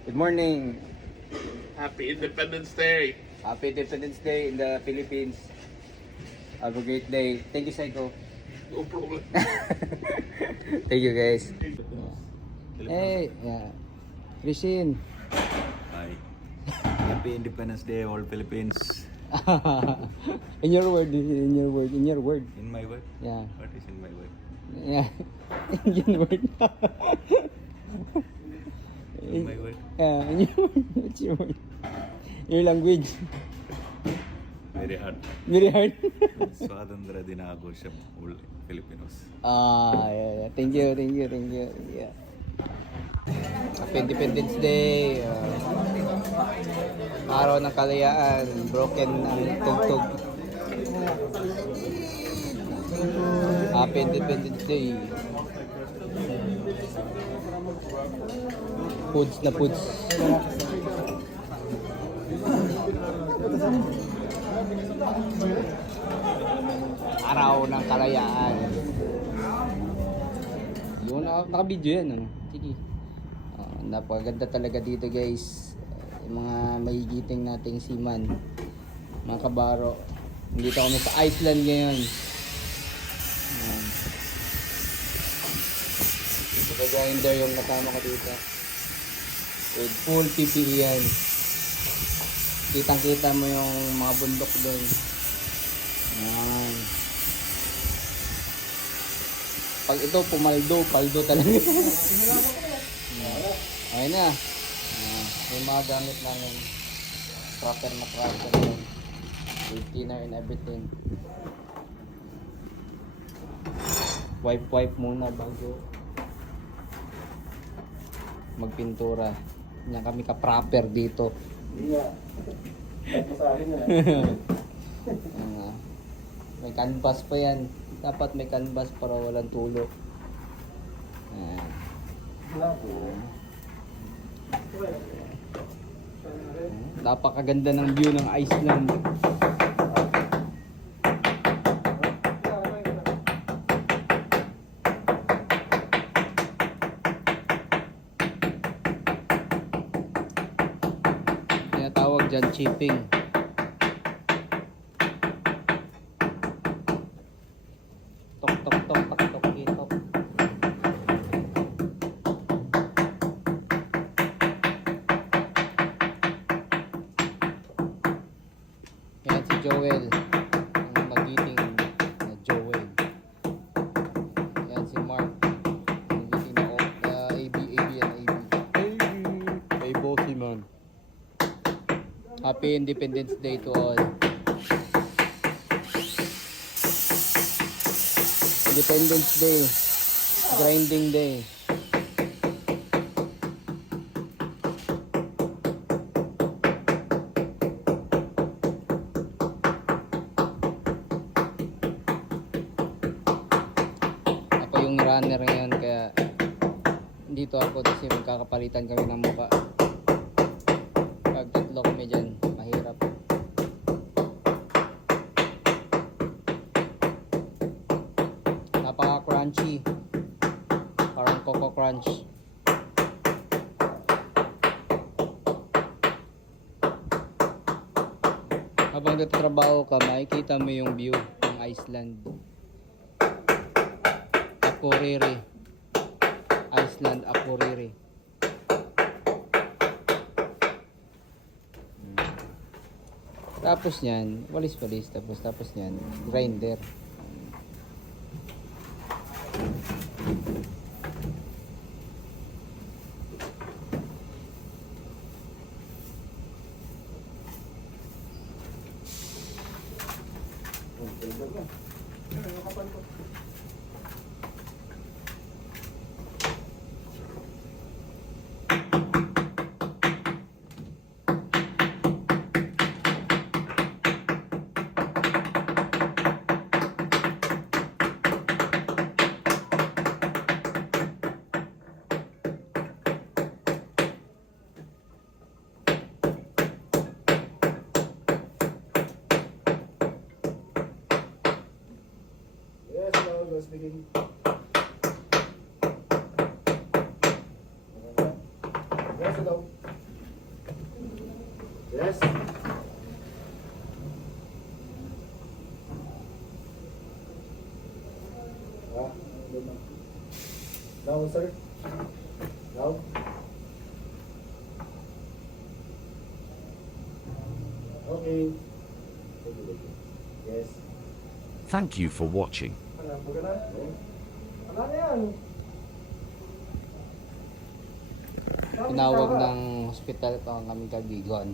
Good morning. Happy Independence Day. Happy Independence Day in the Philippines. Have a great day. Thank you, Psycho. No problem. Thank you, guys. Hey, yeah. Rishin. Hi. Happy Independence Day, all Philippines. In your word, in your word, in your word. In my word? Yeah. What is in my word? Yeah. Indian word. In my word? Yeah, in your word. What's your word? Your language. Very hard. Very hard. Swadandra Dinagosham, all Filipinos. Yeah. Thank you. Yeah. Happy Independence Day. Araw ng kalayaan. Broken ang tugtog. Happy Independence Day. Puds na puds. Araw ng kalayaan. Yun, naka-video yan. Ano? Sige. Napakaganda talaga dito, guys. Yung mga mahigiting nating seaman, mga kabaro. Nandito kami sa Iceland ngayon. Ito grinder yung nakama ko dito. With full PPE yan. Kitang-kita mo yung mga bundok doon. Yan. Pag ito paldo talaga. Ayun na. May mga gamit namin. Proper na yun. With thinner and everything. Wipe muna bago magpintura. Yan kami ka-proper dito. Hindi nga. Masahin na. May canvas pa yan. Dapat may canvas para walang tulo. Ayan. Napakaganda ng view ng Iceland. Tinatawag dyan chipping. Tok, itok. Yan si Joel. Ang magiting na Joel. Yan si Mark. Ang magiting na AB. Hey, bossy man. Happy Independence Day to all. Independence Day. Grinding Day. Ako yung runner ngayon kaya dito ako kasi magkakapalitan kami ng muka. Pag tatlo kami dyan, mahirap. Napaka-crunchy. Parang Coco Crunch. Habang nagtatrabaho ka, makikita mo yung view ng Iceland. Akureyri. Iceland, Akureyri. Tapos niyan, walis-walis. Tapos niyan, grinder. Let's begin. Yes, hello. Yes. Ah, good na. Now, sir. Now. Okay. Yes. Thank you for watching. Ano, baga na? Ano na yan? Tinawag ng hospital ko ang kaming kaibigan.